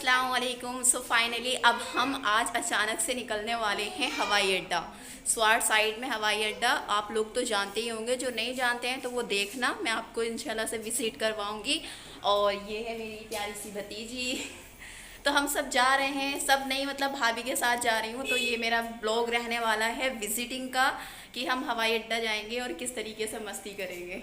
अस्सलामुअलैकुम। So finally अब हम आज अचानक से निकलने वाले हैं हवाई अड्डा। स्वाट साइड में हवाई अड्डा आप लोग तो जानते ही होंगे, जो नहीं जानते हैं तो वो देखना, मैं आपको इंशाल्लाह से विज़िट करवाऊंगी। और ये है मेरी प्यारी सी भतीजी। तो हम सब जा रहे हैं, सब नहीं मतलब भाभी के साथ जा रही हूँ। तो ये मेरा ब्लॉग रहने वाला है विजिटिंग का, कि हम हवाई अड्डा जाएंगे और किस तरीके से मस्ती करेंगे।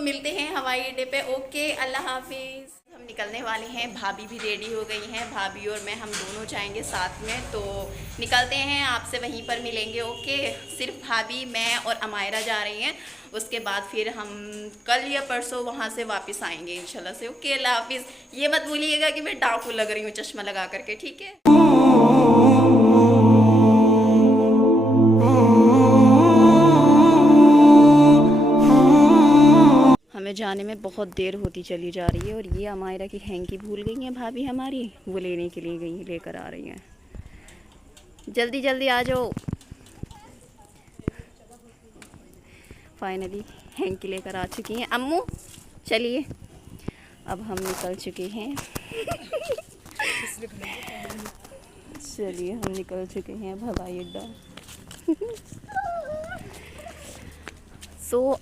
मिलते हैं हवाई अड्डे पे। ओके, अल्लाह हाफिज़। हम निकलने वाले हैं, भाभी भी रेडी हो गई हैं। भाभी और मैं, हम दोनों जाएंगे साथ में। तो निकलते हैं, आपसे वहीं पर मिलेंगे। ओके, सिर्फ भाभी, मैं और अमायरा जा रही हैं। उसके बाद फिर हम कल या परसों वहाँ से वापस आएंगे इंशाल्लाह से। ओके, अल्लाह हाफिज़। ये मत भूलिएगा कि मैं डाकू लग रही हूँ चश्मा लगा करके, ठीक है। हमें जाने में बहुत देर होती चली जा रही है। और ये अमायरा की हैंकी भूल गई हैं भाभी हमारी, वो लेने के लिए गई, लेकर आ रही हैं। जल्दी जल्दी आ जाओ। फाइनली हैंकी लेकर आ चुकी हैं अम्मू। चलिए, अब हम निकल चुके हैं। चलिए, हम निकल चुके हैं अब हवाई अड्डा।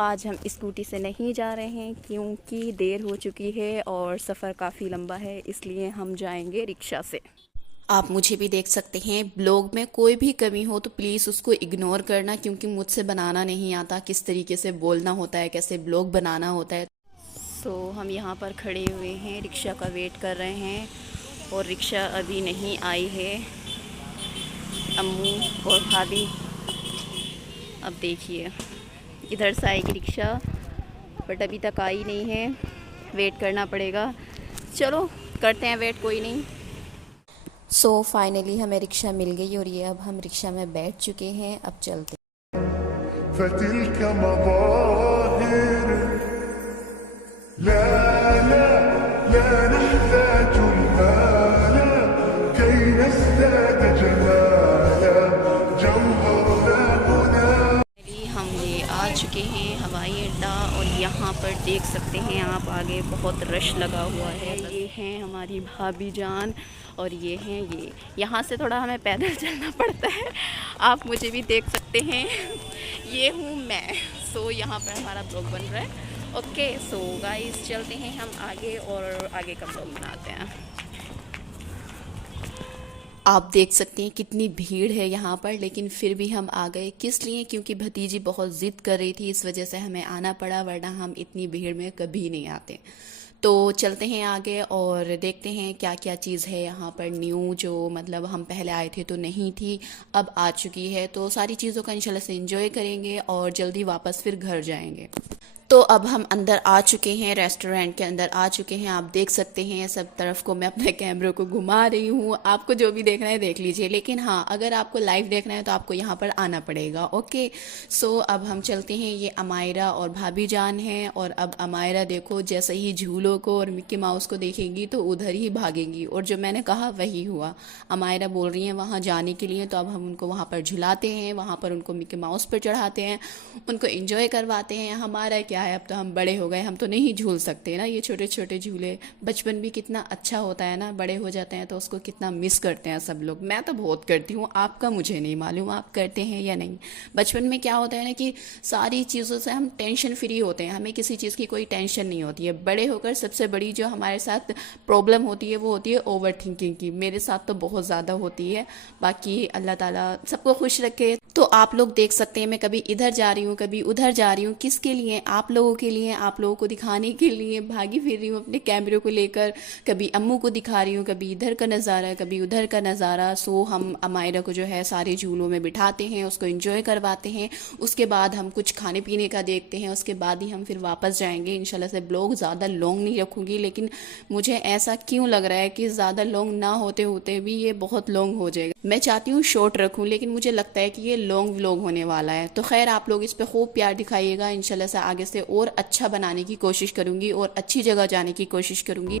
आज हम स्कूटी से नहीं जा रहे हैं क्योंकि देर हो चुकी है और सफ़र काफ़ी लंबा है, इसलिए हम जाएंगे रिक्शा से। आप मुझे भी देख सकते हैं। ब्लॉग में कोई भी कमी हो तो प्लीज़ उसको इग्नोर करना, क्योंकि मुझसे बनाना नहीं आता किस तरीके से बोलना होता है, कैसे ब्लॉग बनाना होता है। हम यहाँ पर खड़े हुए हैं, रिक्शा का वेट कर रहे हैं और रिक्शा अभी नहीं आई है। अम्मू और भाभी, अब देखिए इधर से आएगी रिक्शा, बट अभी तक आई नहीं है, वेट करना पड़ेगा। चलो करते हैं वेट, कोई नहीं। फाइनली हमें रिक्शा मिल गई और ये अब हम रिक्शा में बैठ चुके हैं। अब चलते चुके हैं हवाई अड्डा। और यहाँ पर देख सकते हैं आप, आगे बहुत रश लगा हुआ है। ये हैं हमारी भाभी जान और ये हैं ये। यहाँ से थोड़ा हमें पैदल चलना पड़ता है, आप मुझे भी देख सकते हैं। ये हूँ मैं। यहाँ पर हमारा ब्लॉग बन रहा है। ओके, गाइस चलते हैं हम आगे और आगे का ब्लॉग बनाते हैं। आप देख सकते हैं कितनी भीड़ है यहाँ पर, लेकिन फिर भी हम आ गए। किस लिए? क्योंकि भतीजी बहुत ज़िद कर रही थी, इस वजह से हमें आना पड़ा, वरना हम इतनी भीड़ में कभी नहीं आते। तो चलते हैं आगे और देखते हैं क्या क्या चीज़ है यहाँ पर न्यू, जो मतलब हम पहले आए थे तो नहीं थी, अब आ चुकी है। तो सारी चीज़ों का इंशाल्लाह से एंजॉय करेंगे और जल्दी वापस फिर घर जाएंगे। तो अब हम अंदर आ चुके हैं, रेस्टोरेंट के अंदर आ चुके हैं। आप देख सकते हैं सब तरफ को मैं अपने कैमरे को घुमा रही हूँ। आपको जो भी देखना है देख लीजिए, लेकिन हाँ, अगर आपको लाइव देखना है तो आपको यहाँ पर आना पड़ेगा। ओके, अब हम चलते हैं। ये अमायरा और भाभी जान हैं। और अब अमायरा देखो, जैसे ही झूलों को और मिक्की माउस को देखेंगी तो उधर ही भागेंगी, और जो मैंने कहा वही हुआ। अमायरा बोल रही हैं वहाँ जाने के लिए, तो अब हम उनको वहाँ पर झुलाते हैं, वहाँ पर उनको मिक्की माउस पर चढ़ाते हैं, उनको इंजॉय करवाते हैं। हमारा क्या है, अब तो हम बड़े हो गए, हम तो नहीं झूल सकते ना ये छोटे छोटे झूले। बचपन भी कितना अच्छा होता है ना, बड़े हो जाते हैं तो उसको कितना मिस करते हैं सब लोग। मैं तो बहुत करती हूँ, आपका मुझे नहीं मालूम आप करते हैं या नहीं। बचपन में क्या होता है ना कि सारी चीज़ों से हम टेंशन फ्री होते हैं, हमें किसी चीज़ की कोई टेंशन नहीं होती है। बड़े होकर सबसे बड़ी जो हमारे साथ प्रॉब्लम होती है वो होती है ओवर थिंकिंग की। मेरे साथ तो बहुत ज़्यादा होती है। बाकी अल्लाह ताला सबको खुश रखे। तो आप लोग देख सकते हैं मैं कभी इधर जा रही हूँ, कभी उधर जा रही हूँ। किसके लिए? आप लोगों के लिए, आप लोगों को दिखाने के लिए भागी फिर रही हूँ अपने कैमरे को लेकर। कभी अम्मू को दिखा रही हूँ, कभी इधर का नज़ारा, कभी उधर का नज़ारा। हम अमायरा को जो है सारे झूलों में बिठाते हैं, उसको एंजॉय करवाते हैं। उसके बाद हम कुछ खाने पीने का देखते हैं, उसके बाद ही हम फिर वापस जाएंगे इंशाल्लाह से। ब्लॉग ज़्यादा लॉन्ग नहीं रखूँगी, लेकिन मुझे ऐसा क्यों लग रहा है कि ज़्यादा लॉन्ग ना होते होते भी ये बहुत लॉन्ग हो जाएगा। मैं चाहती हूँ शॉर्ट रखूँ, लेकिन मुझे लगता है कि ये लॉन्ग व्लॉग होने वाला है। तो खैर, आप लोग इस पे खूब प्यार दिखाइएगा। इंशाल्लाह से आगे से और अच्छा बनाने की कोशिश करूँगी और अच्छी जगह जाने की कोशिश करूँगी।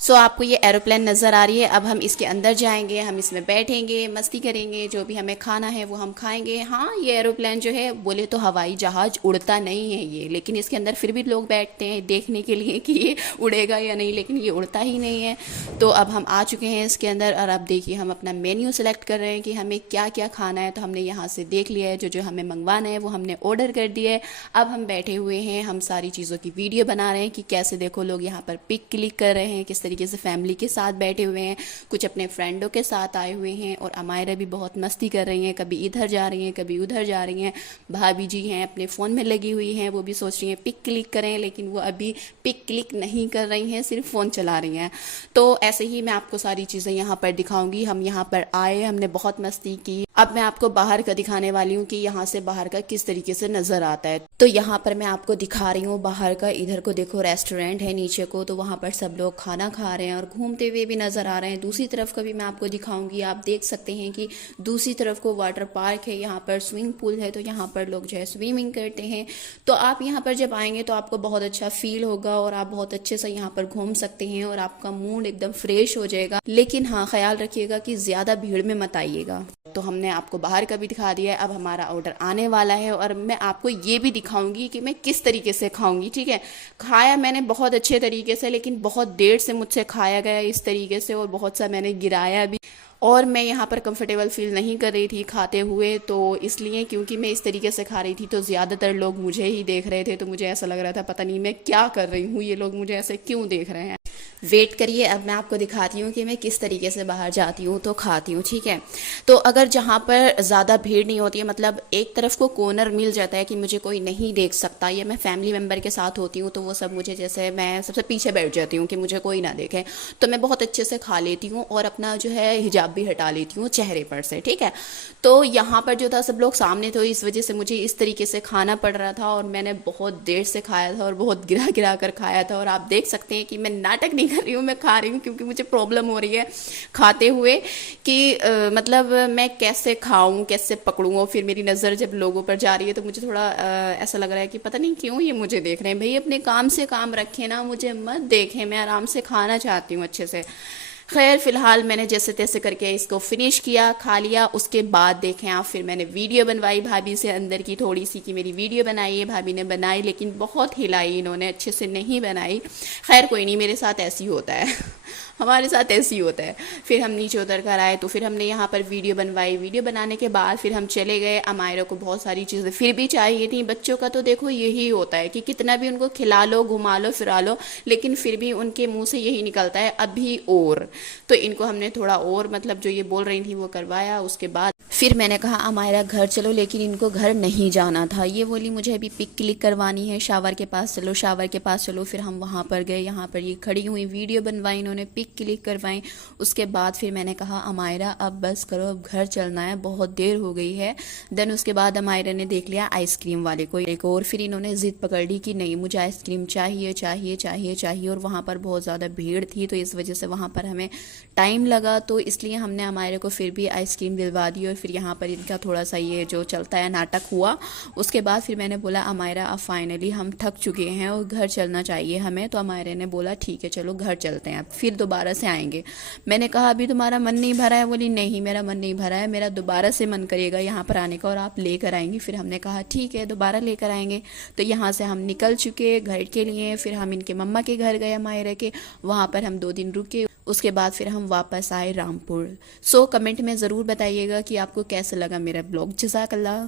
सो आपको ये एरोप्लेन नज़र आ रही है। अब हम इसके अंदर जाएंगे, हम इसमें बैठेंगे, मस्ती करेंगे, जो भी हमें खाना है वो हम खाएंगे। हाँ, ये एरोप्लेन जो है बोले तो हवाई जहाज़ उड़ता नहीं है ये, लेकिन इसके अंदर फिर भी लोग बैठते हैं देखने के लिए कि ये उड़ेगा या नहीं, लेकिन ये उड़ता ही नहीं है। तो अब हम आ चुके हैं इसके अंदर और अब देखिए हम अपना मेन्यू सेलेक्ट कर रहे हैं कि हमें क्या क्या खाना है। तो हमने यहाँ से देख लिया है, जो जो हमें मंगवाना है वो हमने ऑर्डर कर दिया है। अब हम बैठे हुए हैं, हम सारी चीज़ों की वीडियो बना रहे हैं कि कैसे देखो लोग यहाँ पर पिक क्लिक कर रहे हैं, किस तरीके से फैमिली के साथ बैठे हुए हैं, कुछ अपने फ्रेंडों के साथ आए हुए हैं। और अमायरा भी बहुत मस्ती कर रही हैं, कभी इधर जा रही हैं, कभी उधर जा रही हैं। भाभी जी हैं अपने फ़ोन में लगी हुई हैं, वो भी सोच रही हैं पिक क्लिक करें, लेकिन वो अभी पिक क्लिक नहीं कर रही हैं, सिर्फ फ़ोन चला रही हैं। तो ऐसे ही मैं आपको सारी चीज़ें यहाँ पर दिखाऊंगी। हम यहाँ पर आए, हमने बहुत मस्ती की। अब मैं आपको बाहर का दिखाने वाली हूँ कि यहाँ से बाहर का किस तरीके से नज़र आता है। तो यहाँ पर मैं आपको दिखा रही हूँ बाहर का। इधर को देखो रेस्टोरेंट है नीचे को, तो वहाँ पर सब लोग खाना खा रहे हैं और घूमते हुए भी नज़र आ रहे हैं। दूसरी तरफ का भी मैं आपको दिखाऊंगी। आप देख सकते हैं कि दूसरी तरफ को वाटर पार्क है, यहाँ पर स्विमिंग पूल है, तो यहाँ पर लोग जो है स्विमिंग करते हैं। तो आप यहाँ पर जब आएंगे तो आपको बहुत अच्छा फील होगा और आप बहुत अच्छे से यहाँ पर घूम सकते हैं और आपका मूड एकदम फ्रेश हो जाएगा। लेकिन हाँ, ख्याल रखिएगा कि ज़्यादा भीड़ में मत आइएगा। तो हमने आपको बाहर का भी दिखा दिया है। अब हमारा ऑर्डर आने वाला है और मैं आपको ये भी दिखाऊंगी कि मैं किस तरीके से खाऊंगी। ठीक है, खाया मैंने बहुत अच्छे तरीके से, लेकिन बहुत देर से मुझसे खाया गया इस तरीके से और बहुत सा मैंने गिराया भी। और मैं यहाँ पर कंफर्टेबल फील नहीं कर रही थी खाते हुए, तो इसलिए क्योंकि मैं इस तरीके से खा रही थी तो ज़्यादातर लोग मुझे ही देख रहे थे। तो मुझे ऐसा लग रहा था पता नहीं मैं क्या कर रही हूँ, ये लोग मुझे ऐसे क्यों देख रहे हैं। वेट करिए, अब मैं आपको दिखाती हूँ कि मैं किस तरीके से बाहर जाती हूँ तो खाती हूँ। ठीक है, तो अगर जहाँ पर ज़्यादा भीड़ नहीं होती है, मतलब एक तरफ को कॉर्नर मिल जाता है कि मुझे कोई नहीं देख सकता, या मैं फैमिली मेम्बर के साथ होती हूँ तो वो सब मुझे, जैसे मैं सबसे पीछे बैठ जाती हूँ कि मुझे कोई ना देखे, तो मैं बहुत अच्छे से खा लेती हूँ और अपना जो है हिजाब भी हटा लेती हूँ चेहरे पर से। ठीक है, तो यहाँ पर जो था सब लोग सामने थे, इस वजह से मुझे इस तरीके से खाना पड़ रहा था और मैंने बहुत देर से खाया था और बहुत गिरा गिरा कर खाया था। और आप देख सकते हैं कि मैं नाटक नहीं कर रही हूँ, मैं खा रही हूँ क्योंकि मुझे प्रॉब्लम हो रही है खाते हुए कि मतलब मैं कैसे खाऊं, कैसे पकड़ूं। और फिर मेरी नज़र जब लोगों पर जा रही है तो मुझे थोड़ा ऐसा लग रहा है कि पता नहीं क्यों ये मुझे देख रहे हैं। भाई अपने काम से काम रखें ना, मुझे मत देखें, मैं आराम से खाना चाहती हूँ अच्छे से। खैर फिलहाल मैंने जैसे तैसे करके इसको फिनिश किया, खा लिया। उसके बाद देखें आप, फिर मैंने वीडियो बनवाई भाभी से अंदर की थोड़ी सी कि मेरी वीडियो बनाइए। भाभी ने बनाई, लेकिन बहुत हिलाई इन्होंने, अच्छे से नहीं बनाई। खैर कोई नहीं, मेरे साथ ऐसे ही होता है हमारे साथ ऐसे ही होता है। फिर हम नीचे उतर कर आए तो फिर हमने यहाँ पर वीडियो बनवाई। वीडियो बनाने के बाद फिर हम चले गए। अमायरा को बहुत सारी चीज़ें फिर भी चाहिए थी। बच्चों का तो देखो यही होता है कि कितना भी उनको खिला लो, घुमा लो, फिरा लो, लेकिन फिर भी उनके मुंह से यही निकलता है अभी और। तो इनको हमने थोड़ा और मतलब जो ये बोल रही थी वो करवाया। उसके बाद फिर मैंने कहा अमायरा घर चलो, लेकिन इनको घर नहीं जाना था। ये बोली मुझे अभी पिक क्लिक करवानी है, शावर के पास चलो, शावर के पास चलो। फिर हम वहाँ पर गए, यहाँ पर ये खड़ी हुई, वीडियो बनवाई इन्होंने, पिक क्लिक करवाई। उसके बाद फिर मैंने कहा अमायरा अब बस करो, अब घर चलना है, बहुत देर हो गई है। देन उसके बाद अमायरा ने देख लिया आइसक्रीम वाले को एक और, फिर इन्होंने ज़िद पकड़ ली कि नहीं मुझे आइसक्रीम चाहिए चाहिए चाहिए चाहिए। और वहाँ पर बहुत ज़्यादा भीड़ थी तो इस वजह से वहाँ पर हमें टाइम लगा, तो इसलिए हमने अमायरा को फिर भी आइसक्रीम दिलवा दी। और फिर यहाँ पर इनका थोड़ा सा ये जो चलता है नाटक हुआ। उसके बाद फिर मैंने बोला अमायरा अब फाइनली हम थक चुके हैं और घर चलना चाहिए हमें। तो अमायरा ने बोला ठीक है चलो घर चलते हैं, अब फिर दोबारा से आएंगे। मैंने कहा अभी तुम्हारा मन नहीं भरा है? बोली नहीं मेरा मन नहीं भरा है, मेरा दोबारा से मन करेगा यहाँ पर आने का और आप लेकर आएंगी। फिर हमने कहा ठीक है दोबारा लेकर आएंगे। तो यहाँ से हम निकल चुके घर के लिए। फिर हम इनके मम्मा के घर गए अमायरा के, वहाँ पर हम 2 दिन रुके। उसके बाद फिर हम वापस आए रामपुर। सो कमेंट में ज़रूर बताइएगा कि आपको कैसा लगा मेरा ब्लॉग। जज़ाकल्लाह।